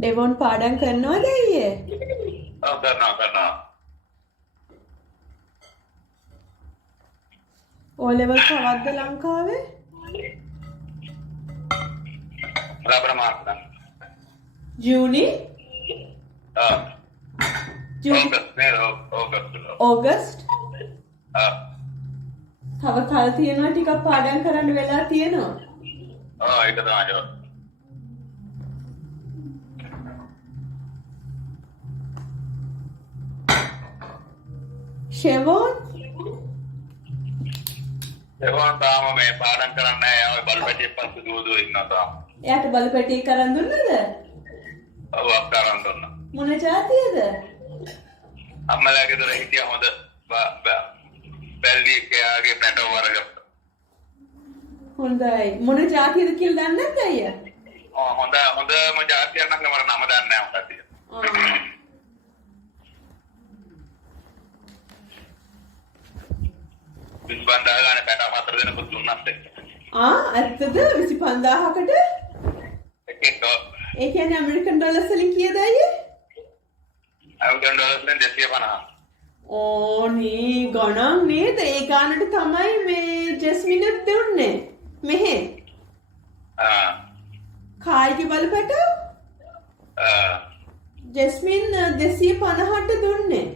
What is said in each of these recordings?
ඩෙවොන් පාඩම් කරනවද අයියේ? ඔව් කරනවා. O level කවද්ද ලංකාවේ? රබර මාර්ක් ගන්න. ජූනි? ඕගස්ට්? තව කල් තියෙනවා ටිකක් පාඩම් කරන්න වෙලා තියෙනවා. ඒක තමයි. ෂෙවොන්? ෂෙවොන් තාම මේ පාඩම් කරන්නේ නැහැ. ආවේ බලපැටිය පස්සේ දුවදුව ඉන්නවා තාම. එයාට බලපැටිය කරන් දුන්නද? ඔව් අක්කාරන් දුන්නා. මොන જાතියද? අම්මලාගේ දොර හිටියා හොඳ බැල්ලි එකගේ පැටව වරගත්තා. හොඳයි. මොන જાතියද කියලා දන්නේ නැද්ද අයියා? හොඳම જાතියක් නම් මට නම දන්නේ නැහැ මොකක්ද කියලා. විස්බන්දා ගන්න පැටව 4 දෙනෙකුත් දුන්නත් එක්ක. ඇත්තද 25000කට? එකෙක් ඒ කියන්නේ ඇමරිකන් ඩොලර්ස් වලින් කීයද අයියේ? ඇමරිකන් ඩොලර්ස් වලින් 250. ඕනේ ගණන් නේද? ඒ ගානට තමයි මේ ජස්මිනත් දුන්නේ. මෙහෙ. කායික බලපැටව? ජස්මින් 250ට දුන්නේ.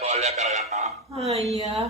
Call කරගන්නවා. අයියා